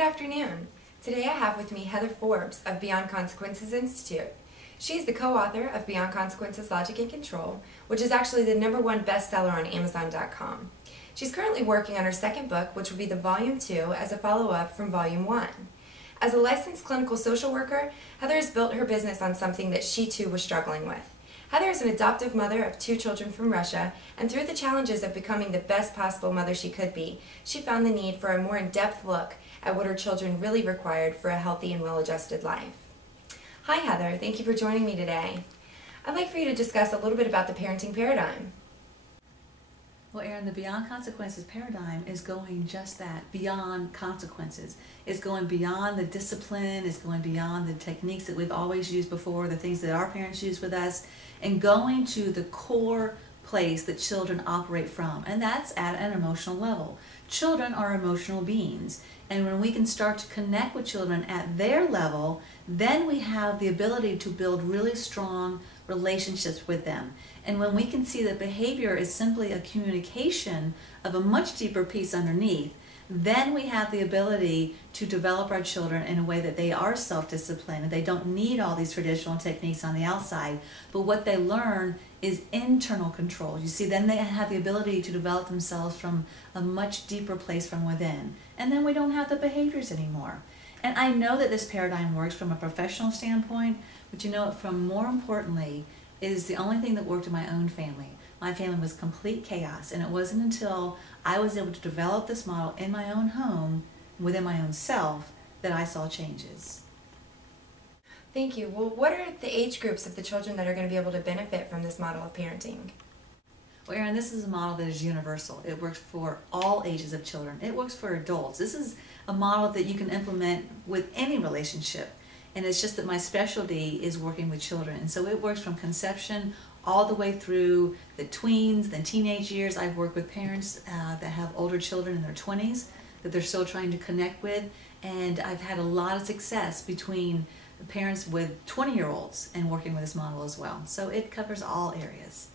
Good afternoon. Today I have with me Heather Forbes of Beyond Consequences Institute. She is the co-author of Beyond Consequences, Logic and Control, which is actually the #1 bestseller on Amazon.com. She's currently working on her second book, which will be the Volume 2 as a follow-up from Volume 1. As a licensed clinical social worker, Heather has built her business on something that she too was struggling with. Heather is an adoptive mother of 2 children from Russia, and through the challenges of becoming the best possible mother she could be, she found the need for a more in-depth look at what her children really required for a healthy and well-adjusted life. Hi Heather, thank you for joining me today. I'd like for you to discuss a little bit about the parenting paradigm. Well, Erin, the Beyond Consequences paradigm is going just that, beyond consequences. It's going beyond the discipline, it's going beyond the techniques that we've always used before, the things that our parents used with us, and going to the core place that children operate from, and that's at an emotional level. Children are emotional beings, and when we can start to connect with children at their level, then we have the ability to build really strong relationships with them. And when we can see that behavior is simply a communication of a much deeper piece underneath, then we have the ability to develop our children in a way that they are self-disciplined and they don't need all these traditional techniques on the outside, but what they learn is internal control. You see, then they have the ability to develop themselves from a much deeper place from within, and then we don't have the behaviors anymore. And I know that this paradigm works from a professional standpoint, but you know, from more importantly, it is the only thing that worked in my own family. My family was complete chaos, and it wasn't until I was able to develop this model in my own home, within my own self, that I saw changes. Thank you. Well, what are the age groups of the children that are going to be able to benefit from this model of parenting? Well, Erin, this is a model that is universal. It works for all ages of children. It works for adults. This is a model that you can implement with any relationship. And it's just that my specialty is working with children. And so it works from conception all the way through the tweens, the teenage years. I've worked with parents that have older children in their 20s that they're still trying to connect with. And I've had a lot of success between parents with 20-year-olds and working with this model as well. So it covers all areas.